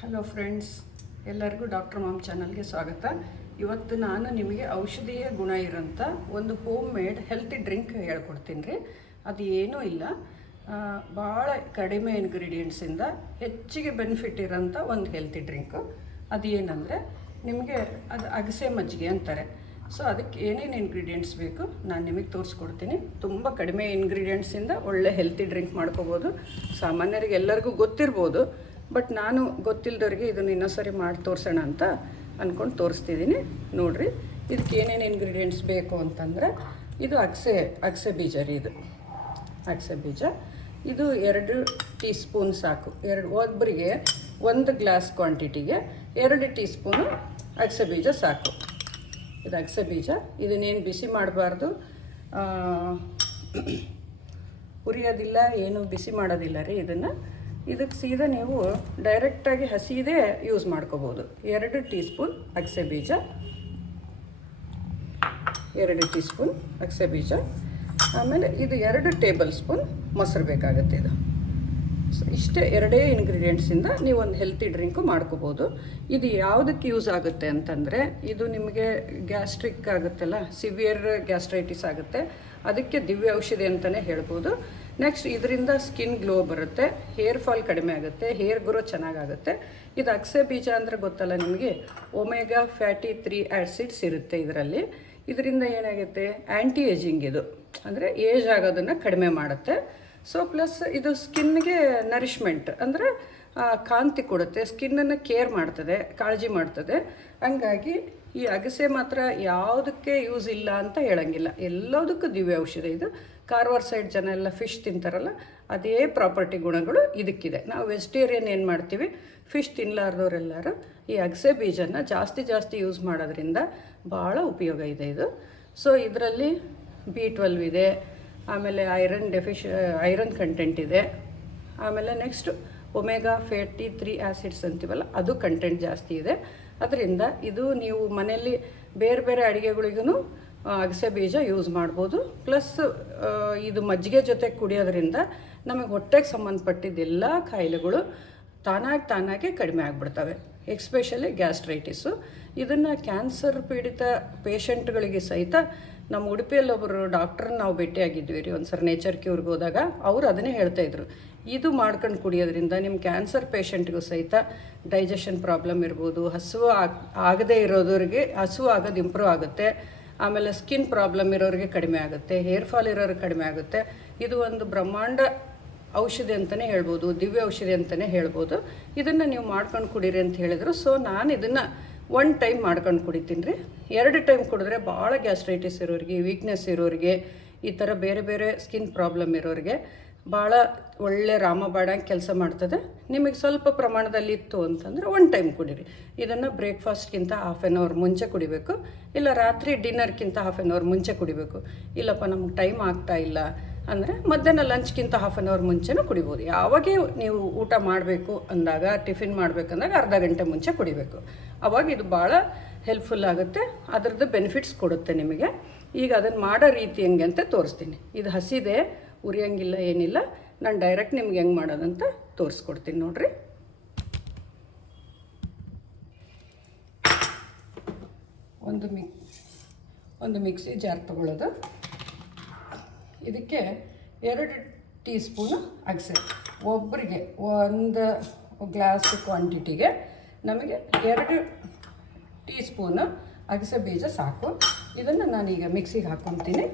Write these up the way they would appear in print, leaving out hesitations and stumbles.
Hello friends, ಎಲ್ಲರಿಗೂ doctor ma'am ಚಾನಲ್ಗೆ ಸ್ವಾಗತ. ಇವತ್ತು ನಾನು ನಿಮಗೆ ಔಷಧೀಯ ಗುಣ ಇರೋಂಥ ಒಂದು ಹೋಮ್ ಮೇಡ್ ಹೆಲ್ತಿ ಡ್ರಿಂಕ್ ಹೇಳ್ಕೊಡ್ತೀನಿ ರೀ. ಅದು ಏನೂ ಇಲ್ಲ, ಭಾಳ ಕಡಿಮೆ ಇಂಗ್ರೀಡಿಯೆಂಟ್ಸಿಂದ ಹೆಚ್ಚಿಗೆ ಬೆನಿಫಿಟ್ ಇರೋಂಥ ಒಂದು ಹೆಲ್ತಿ ಡ್ರಿಂಕು. ಅದು ಏನಂದರೆ ನಿಮಗೆ ಅದು ಅಗಸೆ ಮಜ್ಜಿಗೆ ಅಂತಾರೆ. ಸೊ ಅದಕ್ಕೆ ಏನೇನು ಇಂಗ್ರೀಡಿಯೆಂಟ್ಸ್ ಬೇಕು ನಾನು ನಿಮಗೆ ತೋರಿಸ್ಕೊಡ್ತೀನಿ. ತುಂಬ ಕಡಿಮೆ ಇಂಗ್ರೀಡಿಯೆಂಟ್ಸಿಂದ ಒಳ್ಳೆ ಹೆಲ್ತಿ ಡ್ರಿಂಕ್ ಮಾಡ್ಕೋಬೋದು. ಸಾಮಾನ್ಯರಿಗೆ ಎಲ್ಲರಿಗೂ ಗೊತ್ತಿರ್ಬೋದು, ಬಟ್ ನಾನು ಗೊತ್ತಿಲ್ಲದವ್ರಿಗೆ ಇದನ್ನು ಇನ್ನೊಂದ್ಸರಿ ಮಾಡಿ ತೋರಿಸೋಣ ಅಂತ ಅಂದ್ಕೊಂಡು ತೋರಿಸ್ತಿದ್ದೀನಿ. ನೋಡಿರಿ, ಇದಕ್ಕೆ ಏನೇನು ಇಂಗ್ರೀಡಿಯೆಂಟ್ಸ್ ಬೇಕು ಅಂತಂದರೆ, ಇದು ಅಗಸೆ ಬೀಜ ರೀ. ಇದು ಅಗಸೆ ಬೀಜ, ಇದು 2 ಟೀ ಸ್ಪೂನ್ ಸಾಕು. ಒಬ್ಬರಿಗೆ 1 ಗ್ಲಾಸ್ ಕ್ವಾಂಟಿಟಿಗೆ 2 ಟೀ ಸ್ಪೂನು ಅಗಸೆ ಬೀಜ ಸಾಕು. ಇದು ಅಗಸೆ ಬೀಜ. ಇದನ್ನೇನು ಬಿಸಿ ಮಾಡಬಾರ್ದು, ಹುರಿಯೋದಿಲ್ಲ, ಏನು ಬಿಸಿ ಮಾಡೋದಿಲ್ಲ ರೀ. ಇದಕ್ಕೆ ಸೀದಾ ನೀವು ಡೈರೆಕ್ಟಾಗಿ ಹಸಿದೇ ಯೂಸ್ ಮಾಡ್ಕೋಬೋದು. 2 ಟೀ ಸ್ಪೂನ್ ಅಗಸೆ ಬೀಜ, 2 ಟೀ ಸ್ಪೂನ್ ಅಗಸೆ ಬೀಜ. ಆಮೇಲೆ ಇದು 2 ಟೇಬಲ್ ಸ್ಪೂನ್ ಮೊಸರು ಬೇಕಾಗುತ್ತೆ. ಇದು ಇಷ್ಟೇ 2 ಇಂಗ್ರೀಡಿಯೆಂಟ್ಸಿಂದ ನೀವು ಒಂದು ಹೆಲ್ತಿ ಡ್ರಿಂಕು ಮಾಡ್ಕೋಬೋದು. ಇದು ಯಾವುದಕ್ಕೆ ಯೂಸ್ ಆಗುತ್ತೆ ಅಂತಂದರೆ, ಇದು ನಿಮಗೆ ಗ್ಯಾಸ್ಟ್ರಿಕ್ ಆಗುತ್ತಲ್ಲ, ಸಿವಿಯರ್ ಗ್ಯಾಸ್ಟ್ರೈಟಿಸ್ ಆಗುತ್ತೆ, ಅದಕ್ಕೆ ದಿವ್ಯ ಔಷಧಿ ಅಂತಲೇ ಹೇಳ್ಬೋದು. ನೆಕ್ಸ್ಟ್, ಇದರಿಂದ ಸ್ಕಿನ್ ಗ್ಲೋ ಬರುತ್ತೆ, ಹೇರ್ ಫಾಲ್ ಕಡಿಮೆ ಆಗುತ್ತೆ, ಹೇರ್ ಗ್ರೋ ಚೆನ್ನಾಗಾಗುತ್ತೆ. ಇದು ಅಗಸೆ ಬೀಜ ಅಂದರೆ ಗೊತ್ತಲ್ಲ ನಿಮಗೆ, ಒಮೆಗಾ ಫ್ಯಾಟಿ 3 ಆ್ಯಸಿಡ್ಸ್ ಇರುತ್ತೆ ಇದರಲ್ಲಿ. ಇದರಿಂದ ಏನಾಗುತ್ತೆ, ಆ್ಯಂಟಿ ಏಜಿಂಗ್, ಇದು ಅಂದರೆ ಏಜ್ ಆಗೋದನ್ನು ಕಡಿಮೆ ಮಾಡುತ್ತೆ. ಸೊ ಪ್ಲಸ್ ಇದು ಸ್ಕಿನ್ಗೆ ನರಿಷ್ಮೆಂಟ್ ಅಂದರೆ ಕಾಂತಿ ಕೊಡುತ್ತೆ, ಸ್ಕಿನ್ನನ್ನು ಕೇರ್ ಮಾಡ್ತದೆ, ಕಾಳಜಿ ಮಾಡ್ತದೆ. ಹಂಗಾಗಿ ಈ ಅಗಸೆ ಮಾತ್ರ ಯಾವುದಕ್ಕೆ ಯೂಸ್ ಇಲ್ಲ ಅಂತ ಹೇಳಂಗಿಲ್ಲ, ಎಲ್ಲದಕ್ಕೂ ದಿವ್ಯ ಔಷಧಿ ಇದು. ಕಾರ್ವಾರ್ ಸೈಡ್ ಜನ ಎಲ್ಲ ಫಿಶ್ ತಿಂತಾರಲ್ಲ, ಅದೇ ಪ್ರಾಪರ್ಟಿ ಗುಣಗಳು ಇದಕ್ಕಿದೆ. ನಾವು ವೆಜಿಟೇರಿಯನ್ ಏನು ಮಾಡ್ತೀವಿ, ಫಿಶ್ ತಿನ್ನಲಾರ್ದವರೆಲ್ಲರೂ ಈ ಅಗಸೆ ಬೀಜನ ಜಾಸ್ತಿ ಯೂಸ್ ಮಾಡೋದ್ರಿಂದ ಭಾಳ ಉಪಯೋಗ ಇದೆ ಇದು. ಸೊ ಇದರಲ್ಲಿ B12 ಇದೆ, ಆಮೇಲೆ ಐರನ್ ಕಂಟೆಂಟ್ ಇದೆ. ಆಮೇಲೆ ನೆಕ್ಸ್ಟು ಒಮೆಗಾ ಫ್ಯಾಟಿ 3 ಆ್ಯಸಿಡ್ಸ್ ಅಂತೀವಲ್ಲ, ಅದು ಕಂಟೆಂಟ್ ಜಾಸ್ತಿ ಇದೆ. ಅದರಿಂದ ಇದು ನೀವು ಮನೆಯಲ್ಲಿ ಬೇರೆ ಅಡುಗೆಗಳಿಗೂ ಅಗಸೆ ಬೀಜ ಯೂಸ್ ಮಾಡ್ಬೋದು. ಪ್ಲಸ್ ಇದು ಮಜ್ಜಿಗೆ ಜೊತೆ ಕುಡಿಯೋದ್ರಿಂದ ನಮಗೆ ಹೊಟ್ಟೆಗೆ ಸಂಬಂಧಪಟ್ಟಿದ್ದೆಲ್ಲ ಕಾಯಿಲೆಗಳು ತಾನಾಗೆ ಕಡಿಮೆ ಆಗಿಬಿಡ್ತವೆ, ಎಕ್ಸ್ಪೆಷಲಿ ಗ್ಯಾಸ್ಟ್ರೈಟಿಸು. ಇದನ್ನು ಕ್ಯಾನ್ಸರ್ ಪೀಡಿತ ಪೇಷಂಟ್ಗಳಿಗೆ ಸಹಿತ ನಮ್ಮ ಉಡುಪಿಯಲ್ಲಿ ಒಬ್ಬರು ಡಾಕ್ಟ್ರನ್ನ ನಾವು ಭೇಟಿಯಾಗಿದ್ವಿ ರೀ ಒಂದು ಸರಿ, ನೇಚರ್ ಕ್ಯೂರ್ಗೆ ಹೋದಾಗ. ಅವರು ಅದನ್ನೇ ಹೇಳ್ತಾಯಿದ್ರು, ಇದು ಮಾಡ್ಕೊಂಡು ಕುಡಿಯೋದ್ರಿಂದ ನಿಮ್ಮ ಕ್ಯಾನ್ಸರ್ ಪೇಷಂಟ್ಗೂ ಸಹಿತ ಡೈಜೆಷನ್ ಪ್ರಾಬ್ಲಮ್ ಇರ್ಬೋದು, ಆಗದೇ ಇರೋದವ್ರಿಗೆ ಹಸುವು ಆಗೋದು ಇಂಪ್ರೂವ್ ಆಗುತ್ತೆ. ಆಮೇಲೆ ಸ್ಕಿನ್ ಪ್ರಾಬ್ಲಮ್ ಇರೋರಿಗೆ ಕಡಿಮೆ ಆಗುತ್ತೆ, ಹೇರ್ ಫಾಲ್ ಇರೋರಿಗೆ ಕಡಿಮೆ ಆಗುತ್ತೆ. ಇದು ಒಂದು ಬ್ರಹ್ಮಾಂಡ ಔಷಧಿ ಅಂತಲೇ ಹೇಳ್ಬೋದು, ದಿವ್ಯ ಔಷಧಿ ಅಂತಲೇ ಹೇಳ್ಬೋದು. ಇದನ್ನು ನೀವು ಮಾಡ್ಕೊಂಡು ಕುಡೀರಿ ಅಂತ ಹೇಳಿದರು. ಸೊ ನಾನು ಇದನ್ನು 1 ಟೈಮ್ ಮಾಡ್ಕೊಂಡು ಕುಡಿತೀನಿ ರೀ. 2 ಟೈಮ್ ಕುಡಿದ್ರೆ ಭಾಳ ಗ್ಯಾಸ್ಟ್ರೈಟಿಸ್ ಇರೋರಿಗೆ, ವೀಕ್ನೆಸ್ ಇರೋರಿಗೆ, ಈ ಥರ ಬೇರೆ ಸ್ಕಿನ್ ಪ್ರಾಬ್ಲಮ್ ಇರೋರಿಗೆ ಭಾಳ ಒಳ್ಳೆ ರಾಮಬಾಣ ಕೆಲಸ ಮಾಡ್ತದೆ. ನಿಮಗೆ ಸ್ವಲ್ಪ ಪ್ರಮಾಣದಲ್ಲಿ ಇತ್ತು ಅಂತಂದರೆ 1 ಟೈಮ್ ಕುಡೀರಿ. ಇದನ್ನು ಬ್ರೇಕ್ಫಾಸ್ಟ್ಗಿಂತ ½ ಆನ್ ಅವರ್ ಮುಂಚೆ ಕುಡಿಬೇಕು, ಇಲ್ಲ ರಾತ್ರಿ ಡಿನ್ನರ್ಗಿಂತ ½ ಆನ್ ಅವರ್ ಮುಂಚೆ ಕುಡಿಬೇಕು. ಇಲ್ಲಪ್ಪ ನಮ್ಗೆ ಟೈಮ್ ಆಗ್ತಾ ಇಲ್ಲ ಅಂದರೆ ಮಧ್ಯಾಹ್ನ ಲಂಚ್ಗಿಂತ ½ ಆನ್ ಅವರ್ ಮುಂಚೆನೂ ಕುಡಿಬೋದು. ಯಾವಾಗೇ ನೀವು ಊಟ ಮಾಡಬೇಕು ಅಂದಾಗ, ಟಿಫಿನ್ ಮಾಡಬೇಕಂದಾಗ ಅರ್ಧ ಗಂಟೆ ಮುಂಚೆ ಕುಡಿಬೇಕು. ಅವಾಗ ಇದು ಭಾಳ ಹೆಲ್ಪ್ಫುಲ್ ಆಗುತ್ತೆ, ಅದರದ್ದು ಬೆನಿಫಿಟ್ಸ್ ಕೊಡುತ್ತೆ ನಿಮಗೆ. ಈಗ ಅದನ್ನು ಮಾಡೋ ರೀತಿ ಹೆಂಗೆ ಅಂತ ತೋರಿಸ್ತೀನಿ. ಇದು ಹಸಿದೆ, ಉರಿಯಂಗಿಲ್ಲ, ಏನಿಲ್ಲ. ನಾನು ಡೈರೆಕ್ಟ್ ನಿಮ್ಗೆ ಹೆಂಗೆ ಮಾಡೋದಂತ ತೋರಿಸ್ಕೊಡ್ತೀನಿ ನೋಡಿರಿ. ಒಂದು ಮಿಕ್ಸಿ ಜಾರ್ ತೊಗೊಳ್ಳೋದು. ಇದಕ್ಕೆ 2 ಟೀ ಸ್ಪೂನು ಅಗಸೆ, ಒಬ್ಬರಿಗೆ 1 ಗ್ಲಾಸ್ ಕ್ವಾಂಟಿಟಿಗೆ ನಮಗೆ 2 ಟೀ ಸ್ಪೂನು ಅಗಸೆ ಬೀಜ ಸಾಕು. ಇದನ್ನು ನಾನೀಗ ಮಿಕ್ಸಿಗೆ ಹಾಕ್ಕೊತೀನಿ.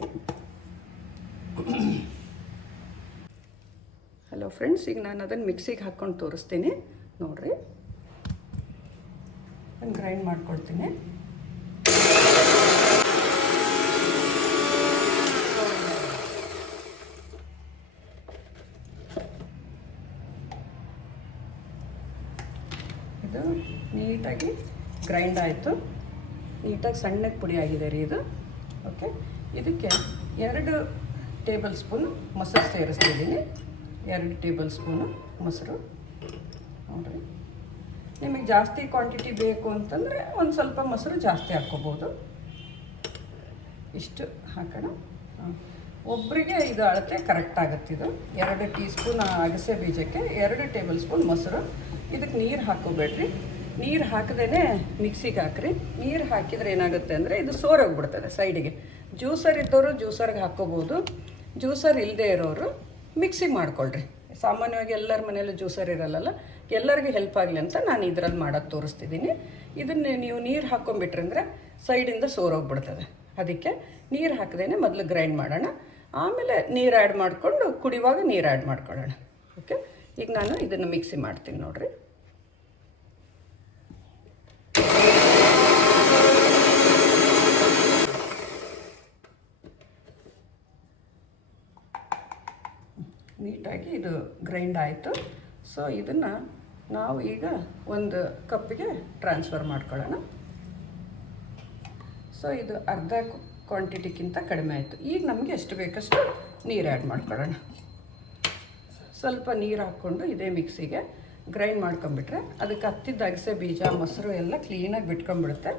ಹಲೋ ಫ್ರೆಂಡ್ಸ್, ಈಗ ನಾನು ಅದನ್ನು ಮಿಕ್ಸಿಗೆ ಹಾಕ್ಕೊಂಡು ತೋರಿಸ್ತೀನಿ ನೋಡಿರಿ. ನಾನು ಗ್ರೈಂಡ್ ಮಾಡ್ಕೊಳ್ತೀನಿ. ಇದು ನೀಟಾಗಿ ಗ್ರೈಂಡ್ ಆಯಿತು, ನೀಟಾಗಿ ಸಣ್ಣಗೆ ಪುಡಿ ಆಗಿದೆ ರೀ ಇದು. ಓಕೆ, ಇದಕ್ಕೆ 2 ಟೇಬಲ್ ಸ್ಪೂನು ಮೊಸರು ಸೇರಿಸ್ತಿದ್ದೀನಿ. 2 ಟೇಬಲ್ ಸ್ಪೂನು ಮೊಸರು ನೋಡಿರಿ. ನಿಮಗೆ ಜಾಸ್ತಿ ಕ್ವಾಂಟಿಟಿ ಬೇಕು ಅಂತಂದರೆ ಒಂದು ಸ್ವಲ್ಪ ಮೊಸರು ಜಾಸ್ತಿ ಹಾಕ್ಕೋಬೋದು. ಇಷ್ಟು ಹಾಕೋಣ. ಒಬ್ಬರಿಗೆ ಇದು ಅಳತೆ ಕರೆಕ್ಟ್ ಆಗುತ್ತಿದು. 2 ಟೀ ಸ್ಪೂನ್ ಅಗಸೆ ಬೀಜಕ್ಕೆ 2 ಟೇಬಲ್ ಸ್ಪೂನ್ ಮೊಸರು. ಇದಕ್ಕೆ ನೀರು ಹಾಕೋಬೇಡ್ರಿ. ನೀರು ಹಾಕದೇ ಮಿಕ್ಸಿಗೆ ಹಾಕ್ರಿ. ನೀರು ಹಾಕಿದರೆ ಏನಾಗುತ್ತೆ ಅಂದರೆ ಇದು ಸೋರೋಗ್ಬಿಡ್ತದೆ ಸೈಡಿಗೆ. ಜ್ಯೂಸರ್ ಇದ್ದವರು ಜ್ಯೂಸರ್ಗೆ ಹಾಕ್ಕೋಬೋದು. ಜ್ಯೂಸರ್ ಇಲ್ಲದೆ ಇರೋರು ಮಿಕ್ಸಿಗೆ ಮಾಡ್ಕೊಳ್ರಿ. ಸಾಮಾನ್ಯವಾಗಿ ಎಲ್ಲರ ಮನೇಲೂ ಜ್ಯೂಸರ್ ಇರಲ್ಲ, ಎಲ್ಲರಿಗೂ ಹೆಲ್ಪ್ ಆಗಲಿ ಅಂತ ನಾನು ಇದರಲ್ಲಿ ಮಾಡೋದು ತೋರಿಸ್ತಿದ್ದೀನಿ. ಇದನ್ನೇ ನೀವು ನೀರು ಹಾಕ್ಕೊಂಬಿಟ್ರೆ ಅಂದರೆ ಸೈಡಿಂದ ಸೋರೋಗ್ಬಿಡ್ತದೆ. ಅದಕ್ಕೆ ನೀರು ಹಾಕದೇನೆ ಮೊದಲು ಗ್ರೈಂಡ್ ಮಾಡೋಣ, ಆಮೇಲೆ ನೀರು ಆ್ಯಡ್ ಮಾಡಿಕೊಂಡು ಕುಡಿಯುವಾಗ ನೀರು ಆ್ಯಡ್ ಮಾಡ್ಕೊಳ್ಳೋಣ. ಓಕೆ, ಈಗ ನಾನು ಇದನ್ನು ಮಿಕ್ಸಿ ಮಾಡ್ತೀನಿ ನೋಡಿರಿ. ನೀಟಾಗಿ ಇದು ಗ್ರೈಂಡ್ ಆಯಿತು. ಸೊ ಇದನ್ನು ನಾವು ಈಗ ಒಂದು ಕಪ್ಪಿಗೆ ಟ್ರಾನ್ಸ್ಫರ್ ಮಾಡ್ಕೊಳ್ಳೋಣ. ಸೊ ಇದು ಅರ್ಧ ಕ್ವಾಂಟಿಟಿಗಿಂತ ಕಡಿಮೆ ಆಯಿತು. ಈಗ ನಮಗೆ ಎಷ್ಟು ಬೇಕಷ್ಟು ನೀರು ಆ್ಯಡ್ ಮಾಡ್ಕೊಳ್ಳೋಣ. ಸ್ವಲ್ಪ ನೀರು ಹಾಕ್ಕೊಂಡು ಇದೇ ಮಿಕ್ಸಿಗೆ ಗ್ರೈಂಡ್ ಮಾಡ್ಕೊಂಬಿಟ್ರೆ ಅದಕ್ಕೆ ಹತ್ತಿದ್ದ ಅಗಸೆ ಬೀಜ ಮೊಸರು ಎಲ್ಲ ಕ್ಲೀನಾಗಿ ಬಿಟ್ಕೊಂಡ್ಬಿಡುತ್ತೆ.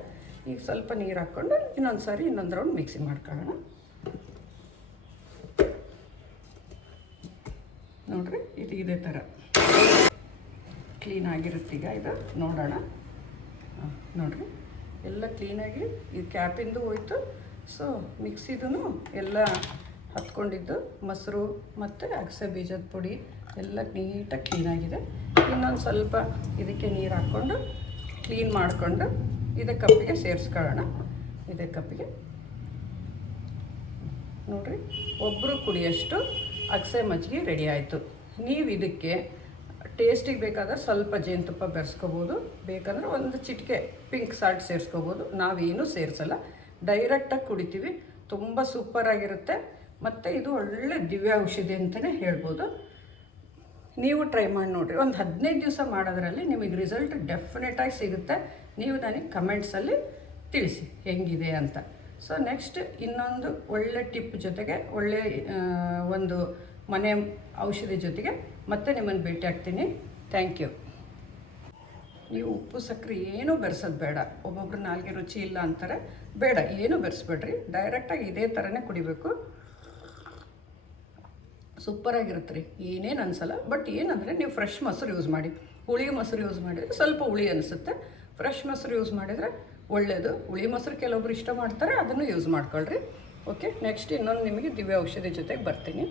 ಈಗ ಸ್ವಲ್ಪ ನೀರು ಹಾಕ್ಕೊಂಡು ಇನ್ನೊಂದು ರೌಂಡ್ ಮಿಕ್ಸಿ ಮಾಡ್ಕೊಳ್ಳೋಣ. ನೋಡಿರಿ, ಇದು ಇದೇ ಥರ ಕ್ಲೀನಾಗಿರುತ್ತೆ. ಈಗ ಇದು ನೋಡೋಣ. ನೋಡಿರಿ, ಎಲ್ಲ ಕ್ಲೀನಾಗಿ ಇದು ಕ್ಯಾಪಿಂದು ಹೋಯ್ತು. ಸೊ ಮಿಕ್ಸಿದೂ ಎಲ್ಲ ಹತ್ಕೊಂಡಿದ್ದು ಮೊಸರು ಮತ್ತು ಅಗಸೆ ಬೀಜದ ಪುಡಿ ಎಲ್ಲ ನೀಟಾಗಿ ಕ್ಲೀನಾಗಿದೆ. ಇನ್ನೊಂದು ಸ್ವಲ್ಪ ಇದಕ್ಕೆ ನೀರು ಹಾಕ್ಕೊಂಡು ಕ್ಲೀನ್ ಮಾಡಿಕೊಂಡು ಇದೇ ಕಪ್ಪಿಗೆ ಸೇರಿಸ್ಕೊಳ್ಳೋಣ. ಇದೇ ಕಪ್ಪಿಗೆ ನೋಡಿರಿ, ಒಬ್ಬರು ಕುಡಿಯೋಷ್ಟು ಅಗಸೆ ಮಜ್ಜಿಗೆ ರೆಡಿ ಆಯಿತು. ನೀವು ಇದಕ್ಕೆ ಟೇಸ್ಟಿಗೆ ಬೇಕಾದ್ರೆ ಸ್ವಲ್ಪ ಜೇನುತುಪ್ಪ ಬೆರೆಸ್ಕೋಬೋದು, ಬೇಕಂದ್ರೆ ಒಂದು ಚಿಟಿಕೆ ಪಿಂಕ್ ಸಾಲ್ಟ್ ಸೇರಿಸ್ಕೋಬೋದು. ನಾವೇನೂ ಸೇರಿಸಲ್ಲ, ಡೈರೆಕ್ಟಾಗಿ ಕುಡಿತೀವಿ. ತುಂಬ ಸೂಪರಾಗಿರುತ್ತೆ ಮತ್ತು ಇದು ಒಳ್ಳೆ ದಿವ್ಯ ಔಷಧಿ ಅಂತಲೇ ಹೇಳ್ಬೋದು. ನೀವು ಟ್ರೈ ಮಾಡಿ ನೋಡಿರಿ. ಒಂದು 15 ದಿವಸ ಮಾಡೋದ್ರಲ್ಲಿ ನಿಮಗೆ ರಿಸಲ್ಟ್ ಡೆಫಿನೆಟಾಗಿ ಸಿಗುತ್ತೆ. ನೀವು ನನಗೆ ಕಮೆಂಟ್ಸಲ್ಲಿ ತಿಳಿಸಿ ಹೆಂಗಿದೆ ಅಂತ. ಸೊ ನೆಕ್ಸ್ಟ್ ಇನ್ನೊಂದು ಒಳ್ಳೆ ಟಿಪ್ ಜೊತೆಗೆ ಒಳ್ಳೆ ಒಂದು ಮನೆ ಔಷಧಿ ಜೊತೆಗೆ ಮತ್ತೆ ನಿಮ್ಮನ್ನು ಭೇಟಿ ಆಗ್ತೀನಿ. Thank you. ನೀವು ಉಪ್ಪು ಸಕ್ಕರೆ ಏನೂ ಬೆರೆಸೋದು ಬೇಡ. ಒಬ್ಬೊಬ್ರು ನಾಲ್ಗೆ ರುಚಿ ಇಲ್ಲ ಅಂತಾರೆ, ಬೇಡ, ಏನೂ ಬೆರೆಸ್ಬೇಡ್ರಿ. ಡೈರೆಕ್ಟಾಗಿ ಇದೇ ಥರನೇ ಕುಡಿಬೇಕು. ಸೂಪರಾಗಿರುತ್ತೆ ರೀ, ಏನೇನು ಅನಿಸಲ್ಲ. ಬಟ್ ಏನಂದರೆ ನೀವು ಫ್ರೆಶ್ ಮೊಸರು ಯೂಸ್ ಮಾಡಿ. ಹುಳಿ ಮೊಸರು ಯೂಸ್ ಮಾಡಿದರೆ ಸ್ವಲ್ಪ ಹುಳಿ ಅನಿಸುತ್ತೆ. ಫ್ರೆಶ್ ಮೊಸರು ಯೂಸ್ ಮಾಡಿದರೆ ಒಳ್ಳೆಯದು. ಹುಳಿ ಮೊಸರು ಕೆಲವೊಬ್ರು ಇಷ್ಟ ಮಾಡ್ತಾರೆ, ಅದನ್ನು ಯೂಸ್ ಮಾಡ್ಕೊಳ್ರಿ. ಓಕೆ, ನೆಕ್ಸ್ಟ್ ಇನ್ನೊಂದು ನಿಮಗೆ ದಿವ್ಯ ಔಷಧಿ ಜೊತೆಗೆ ಬರ್ತೀನಿ.